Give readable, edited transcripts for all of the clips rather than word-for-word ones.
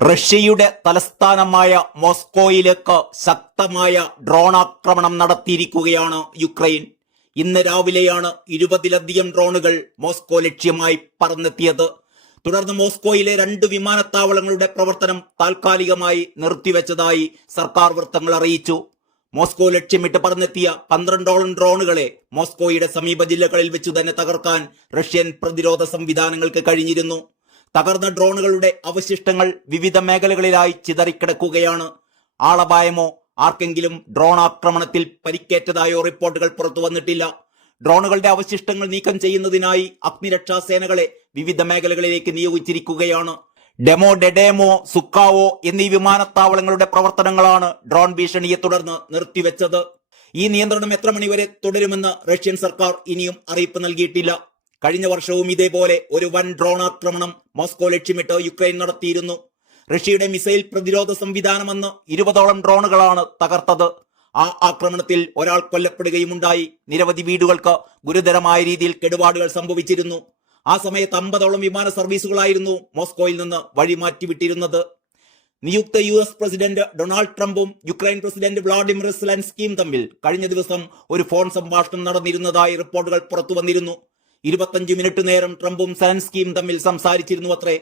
റഷ്യയുടെ തലസ്ഥാനമായ മോസ്കോയിലേക്ക് ശക്തമായ ഡ്രോൺ ആക്രമണം നടത്തിയിരിക്കുകയാണ് യുക്രൈൻ. ഇന്ന് രാവിലെയാണ് 20-ലധികം ഡ്രോണുകൾ മോസ്കോ ലക്ഷ്യമായി പറന്നെത്തിയത്. തുടർന്ന് മോസ്കോയിലെ 2 വിമാനത്താവളങ്ങളുടെ പ്രവർത്തനം താൽക്കാലികമായി നിർത്തിവെച്ചതായി സർക്കാർ വൃത്തങ്ങൾ അറിയിച്ചു. മോസ്കോ ലക്ഷ്യമിട്ട് പറന്നെത്തിയ 12ഓളം ഡ്രോണുകളെ മോസ്കോയുടെ സമീപ ജില്ലകളിൽ വെച്ചു തന്നെ തകർക്കാൻ റഷ്യൻ പ്രതിരോധ സംവിധാനങ്ങൾക്ക് കഴിഞ്ഞിരുന്നു. തകർന്ന ഡ്രോണുകളുടെ അവശിഷ്ടങ്ങൾ വിവിധ മേഖലകളിലായി ചിതറിക്കിടക്കുകയാണ്. ആളപായമോ ആർക്കെങ്കിലും ഡ്രോൺ ആക്രമണത്തിൽ പരിക്കേറ്റതായോ റിപ്പോർട്ടുകൾ പുറത്തു വന്നിട്ടില്ല. ഡ്രോണുകളുടെ അവശിഷ്ടങ്ങൾ നീക്കം ചെയ്യുന്നതിനായി അഗ്നിരക്ഷാ സേനകളെ വിവിധ മേഖലകളിലേക്ക് നിയോഗിച്ചിരിക്കുകയാണ്. ഡെഡേമോ, സുക്കാവോ എന്നീ വിമാനത്താവളങ്ങളുടെ പ്രവർത്തനങ്ങളാണ് ഡ്രോൺ ഭീഷണിയെ തുടർന്ന് നിർത്തിവെച്ചത്. ഈ നിയന്ത്രണം എത്ര മണിവരെ തുടരുമെന്ന് റഷ്യൻ സർക്കാർ ഇനിയും അറിയിപ്പ് നൽകിയിട്ടില്ല. കഴിഞ്ഞ വർഷവും ഇതേപോലെ ഒരു വൻ ഡ്രോൺ ആക്രമണം മോസ്കോ ലക്ഷ്യമിട്ട് യുക്രൈൻ നടത്തിയിരുന്നു. റഷ്യയുടെ മിസൈൽ പ്രതിരോധ സംവിധാനമെന്ന് 20ഓളം ഡ്രോണുകളാണ് തകർത്തത്. ആ ആക്രമണത്തിൽ ഒരാൾ കൊല്ലപ്പെടുകയുമുണ്ടായി. നിരവധി വീടുകൾക്ക് ഗുരുതരമായ രീതിയിൽ കേടുപാടുകൾ സംഭവിച്ചിരുന്നു. ആ സമയത്ത് 50ഓളം വിമാന സർവീസുകളായിരുന്നു മോസ്കോയിൽ നിന്ന് വഴിമാറ്റിവിട്ടിരുന്നത്. നിയുക്ത US പ്രസിഡന്റ് ഡൊണാൾഡ് ട്രംപും യുക്രൈൻ പ്രസിഡന്റ് വ്ളാഡിമിർ സെലൻസ്കിയും തമ്മിൽ കഴിഞ്ഞ ദിവസം ഒരു ഫോൺ സംഭാഷണം നടന്നിരുന്നതായി റിപ്പോർട്ടുകൾ പുറത്തു വന്നിരുന്നു. 25 മിനിറ്റ് നേരം ട്രംപും സെലൻസ്കിയും തമ്മിൽ സംസാരിച്ചിരുന്നു അത്രേ.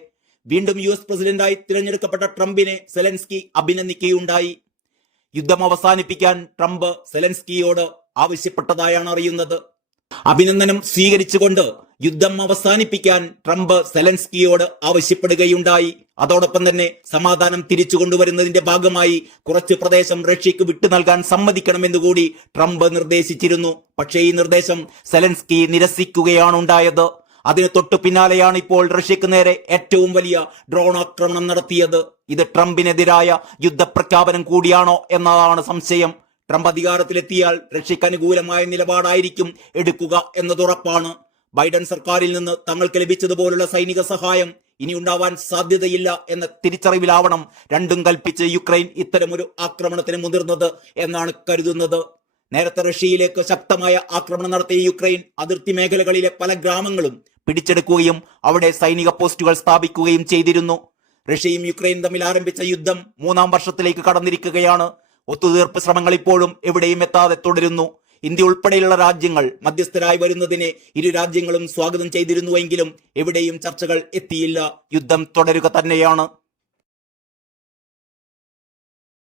വീണ്ടും US പ്രസിഡന്റായി തിരഞ്ഞെടുക്കപ്പെട്ട ട്രംപിനെ സെലൻസ്കി അഭിനന്ദിക്കുകയുണ്ടായി. യുദ്ധം അവസാനിപ്പിക്കാൻ ട്രംപ് സെലൻസ്കിയോട് ആവശ്യപ്പെട്ടതായാണ് അറിയുന്നത്. അഭിനന്ദനം സ്വീകരിച്ചുകൊണ്ട് യുദ്ധം അവസാനിപ്പിക്കാൻ ട്രംപ് സെലൻസ്കിയോട് ആവശ്യപ്പെടുകയുണ്ടായി. അതോടൊപ്പം തന്നെ സമാധാനം തിരിച്ചു കൊണ്ടുവരുന്നതിന്റെ ഭാഗമായി കുറച്ച് പ്രദേശം റഷ്യക്ക് വിട്ടു നൽകാൻ സമ്മതിക്കണമെന്നുകൂടി ട്രംപ് നിർദ്ദേശിച്ചിരുന്നു. പക്ഷേ ഈ നിർദ്ദേശം സെലൻസ്കി നിരസിക്കുകയാണ് ഉണ്ടായത്. അതിന് തൊട്ടു പിന്നാലെയാണ് ഇപ്പോൾ റഷ്യക്ക് നേരെ ഏറ്റവും വലിയ ഡ്രോൺ ആക്രമണം നടത്തിയത്. ഇത് ട്രംപിനെതിരായ യുദ്ധപ്രഖ്യാപനം കൂടിയാണോ എന്നതാണ് സംശയം. ട്രംപ് അധികാരത്തിലെത്തിയാൽ റഷ്യക്ക് അനുകൂലമായ നിലപാടായിരിക്കും എടുക്കുക എന്നതുറപ്പാണ്. ബൈഡൻ സർക്കാരിൽ നിന്ന് തങ്ങൾക്ക് ലഭിച്ചതുപോലുള്ള സൈനിക സഹായം ഇനി ഉണ്ടാവാൻ സാധ്യതയില്ല എന്ന തിരിച്ചറിവിലാവണം രണ്ടും കൽപ്പിച്ച് യുക്രൈൻ ഇത്തരമൊരു ആക്രമണത്തിന് മുതിർന്നത് എന്നാണ് കരുതുന്നത്. നേരത്തെ റഷ്യയിലേക്ക് ശക്തമായ ആക്രമണം നടത്തിയ യുക്രൈൻ അതിർത്തി മേഖലകളിലെ പല ഗ്രാമങ്ങളും പിടിച്ചെടുക്കുകയും അവിടെ സൈനിക പോസ്റ്റുകൾ സ്ഥാപിക്കുകയും ചെയ്തിരുന്നു. റഷ്യയും യുക്രൈനും തമ്മിൽ ആരംഭിച്ച യുദ്ധം 3-ാം വർഷത്തിലേക്ക് കടന്നിരിക്കുകയാണ്. ഒത്തുതീർപ്പ് ശ്രമങ്ങൾ ഇപ്പോഴും എവിടെയും എത്താതെ തുടരുന്നു. ഇന്ത്യ ഉൾപ്പെടെയുള്ള രാജ്യങ്ങൾ മധ്യസ്ഥരായി വരുന്നതിനെ ഇരു രാജ്യങ്ങളും സ്വാഗതം ചെയ്തിരുന്നുവെങ്കിലും എവിടെയും ചർച്ചകൾ എത്തിയില്ല. യുദ്ധം തുടരുക തന്നെയാണ്.